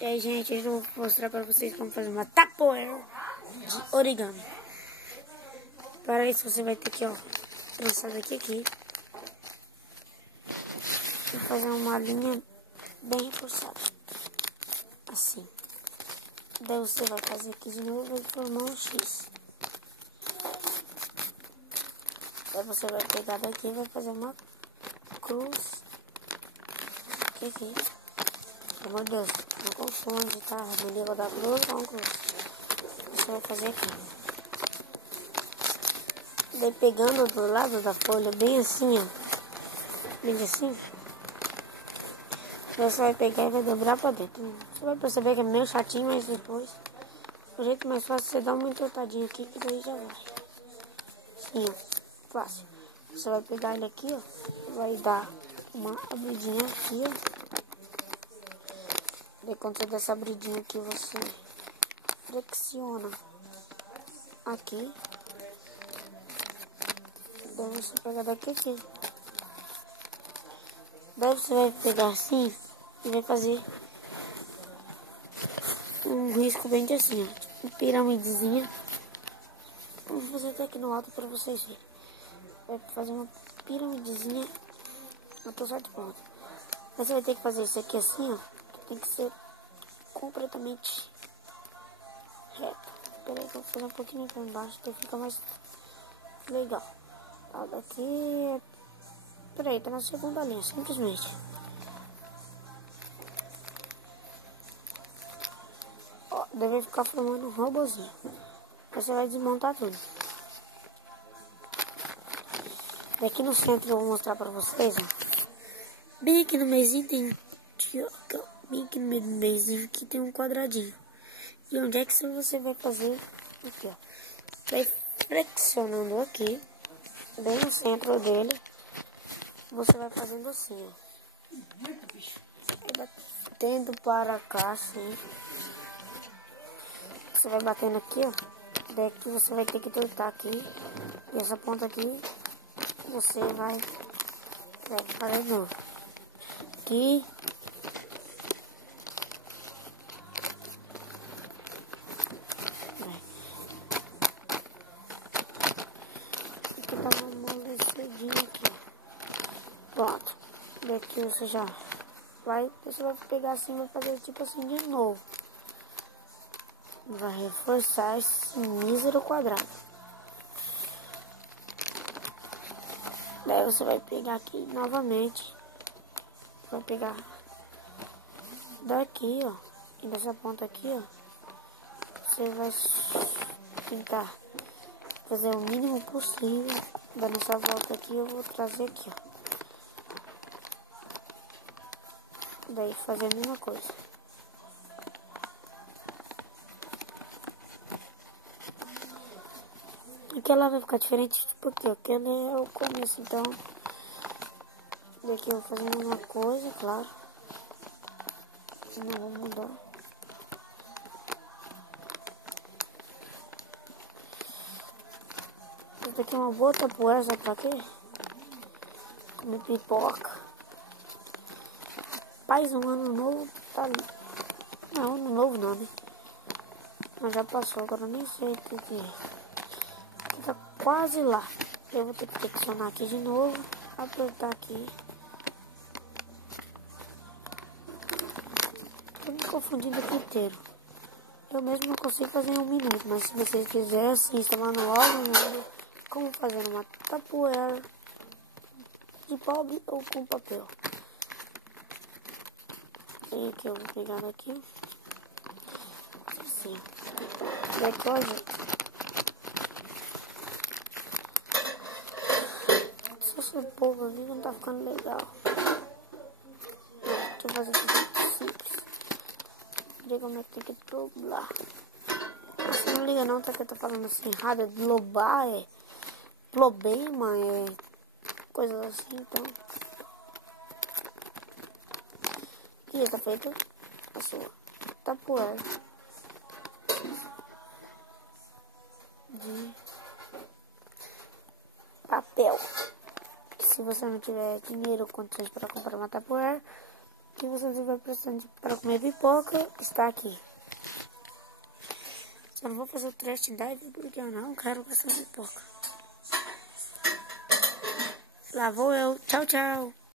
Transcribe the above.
E aí, gente, hoje eu vou mostrar pra vocês como fazer uma tapoeira de origami. Para isso, você vai ter que, trançar daqui aqui. E fazer uma linha bem reforçada. Assim. Daí você vai fazer aqui de novo e formar um X. Daí você vai pegar daqui e vai fazer uma cruz. Aqui. Pelo amor de Deus, não confunde, tá? A língua da cruz com cruz. Você vai fazer aqui. Daí pegando do lado da folha, bem assim, bem assim. Daí você vai pegar e vai dobrar pra dentro. Você vai perceber que é meio chatinho, mas depois, o jeito mais fácil é você dar uma entortadinha aqui, que daí já vai. Assim, fácil. Você vai pegar ele aqui, vai dar uma abridinha aqui, Daí quando você der essa abridinha aqui, você flexiona aqui. Daí você pega daqui aqui. Daí você vai pegar assim e vai fazer um risco bem de assim, tipo uma piramidezinha. Vou fazer até aqui no alto para vocês verem. Vai fazer uma piramidezinha até certo ponto. Aí você vai ter que fazer isso aqui assim, que tem que ser completamente reto. Peraí que eu vou fazer um pouquinho para embaixo, então fica mais legal. Daqui... Peraí, tá na segunda linha, simplesmente. Deve ficar formando um robozinho. Aí você vai desmontar tudo. Aqui no centro eu vou mostrar pra vocês, Bem aqui no meizinho tem... Bem aqui no meio do meizinho aqui tem um quadradinho. E onde é que você vai fazer? Aqui, Vai flexionando aqui. Bem no centro dele. Você vai fazendo assim, Vai batendo para cá, assim. Você vai batendo aqui, Daqui você vai ter que tortar aqui. E essa ponta aqui, você vai fazer de novo. Aqui. Aqui tá uma molecedinha aqui, Pronto. Daqui você já você vai pegar assim e vai fazer tipo assim de novo. Vai reforçar esse mísero quadrado. Daí você vai pegar aqui novamente. Vai pegar daqui, E dessa ponta aqui, Você vai tentar fazer o mínimo possível. Dando essa volta aqui, eu vou trazer aqui, Daí fazer a mesma coisa. Aqui ela vai ficar diferente, porque aquele é o começo, então daqui eu vou fazer a mesma coisa, claro. Não vou mudar. Isso daqui é uma boa tapoeira, sabe pra quê? Comer pipoca. Paz, um ano novo tá ali. Não, ano novo não, né? Mas já passou, agora eu nem sei o que é. Tá quase lá. Eu vou ter que flexionar aqui de novo. Apertar aqui. Tô me confundindo aqui inteiro. Eu mesmo não consigo fazer em 1 minuto. Mas se vocês quiserem assistam manual como fazer uma tapoeira de pobre ou com papel. E aqui eu vou pegar daqui. Assim. Depois, esse povo ali não tá ficando legal. Deixa eu fazer tudo simples. Ver como é que tem que dobrar. Você não liga não, tá que eu tô falando assim errado. É globar, problema, coisas assim, então. Aqui tá feita a sua tapoeira de papel. Se você não tiver dinheiro ou condições para comprar uma tapoeira, que você estiver precisando para comer pipoca, está aqui. Só não vou fazer o test dive porque eu não quero gastar pipoca. Lá vou eu. Tchau, tchau.